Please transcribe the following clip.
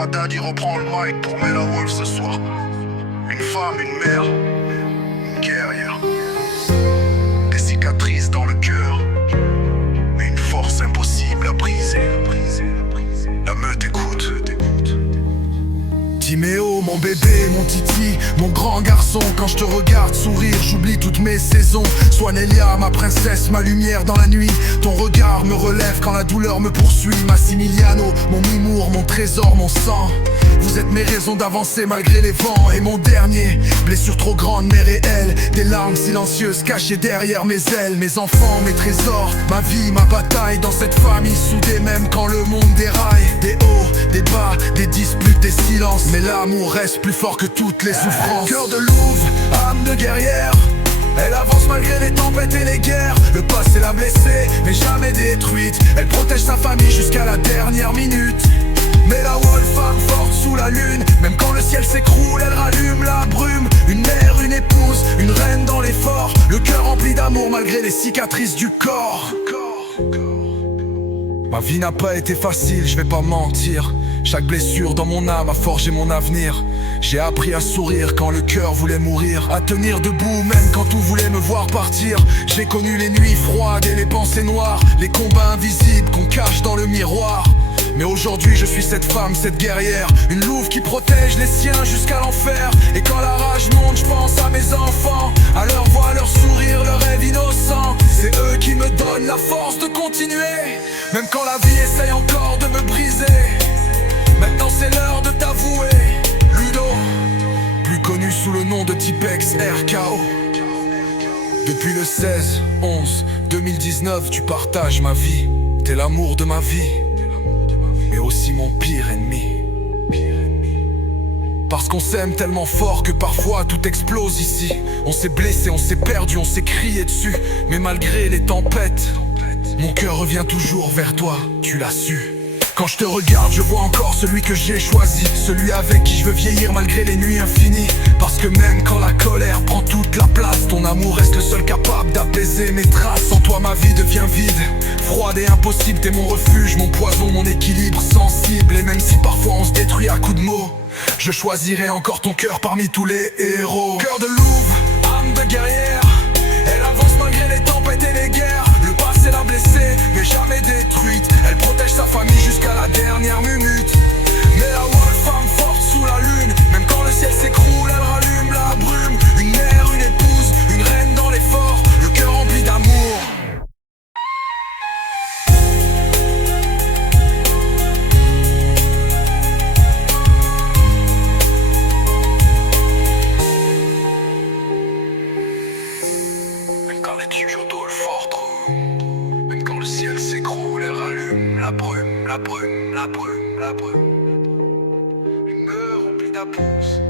Fadad il reprend le mic pour Mela Wolf ce soir. Une femme, une mère, une guerrière. Des cicatrices dans le cœur, mais une force impossible à briser. La meute écoute. Timéo, mon bébé, mon titi, mon grand garçon. Quand je te regarde sourire, j'oublie toutes mes saisons. Sois Nelia, ma princesse, ma lumière dans la nuit. Ton regard me relève quand la douleur me poursuit. Massimiliano, mon mimour, mon trésor, mon sang. Vous êtes mes raisons d'avancer malgré les vents. Et mon dernier, blessure trop grande mais réelle. Des larmes silencieuses cachées derrière mes ailes. Mes enfants, mes trésors, ma vie, ma bataille. Dans cette famille soudée même quand le monde déraille. Des hauts, des bas, des disputes, des silences. Mais l'amour reste plus fort que toutes les souffrances. Cœur de louve, âme de guerrière. Elle avance malgré les tempêtes et les guerres. Le passé l'a blessée, mais jamais détruite. Elle protège sa famille jusqu'à la dernière minute. Mais la Wolf, femme forte sous la lune. Même quand le ciel s'écroule, elle rallume la brume. Une mère, une épouse, une reine dans l'effort. Le cœur rempli d'amour malgré les cicatrices du corps. Ma vie n'a pas été facile, je vais pas mentir. Chaque blessure dans mon âme a forgé mon avenir. J'ai appris à sourire quand le cœur voulait mourir, à tenir debout même quand tout voulait me voir partir. J'ai connu les nuits froides et les pensées noires, les combats invisibles qu'on cache dans le miroir. Mais aujourd'hui je suis cette femme, cette guerrière, une louve qui protège les siens jusqu'à l'enfer. Et quand la rage monte, je pense à mes enfants, à leur voix, leur sourire, leur rêve innocent. C'est eux qui me donnent la force de continuer, même quand la vie essaye encore de me briser. Maintenant c'est l'heure de t'avouer, Ludo, plus connu sous le nom de Tipex RKO. Depuis le 16/11/2019, tu partages ma vie. T'es l'amour de ma vie, mais aussi mon pire ennemi. Parce qu'on s'aime tellement fort que parfois tout explose ici. On s'est blessé, on s'est perdu, on s'est crié dessus. Mais malgré les tempêtes, mon cœur revient toujours vers toi, tu l'as su. Quand je te regarde, je vois encore celui que j'ai choisi, celui avec qui je veux vieillir malgré les nuits infinies. Parce que même quand la colère prend toute la place, ton amour reste le seul capable d'apaiser mes traces. Sans toi ma vie devient vide, froide et impossible. T'es mon refuge, mon poison, mon équilibre sensible. Et même si parfois on se détruit à coups de mots, je choisirai encore ton cœur parmi tous les héros. Cœur de louve, âme de guerrière. Elle avance malgré les tempêtes et les guerres. Le passé l'a blessée, mais jamais détruite. Elle protège sa famille jusqu'à la dernière minute. Mais la Wolf, femme forte sous la lune. Même quand le ciel s'écroule, elle rallume la brume. Une mère, une épouse, une reine dans l'effort. Le cœur rempli d'amour. Même quand les tuyaux le fort trop, même quand le ciel s'écroule, elle rallume la brume, la brume, la brume, la brume. Une meule remplie d'apouses.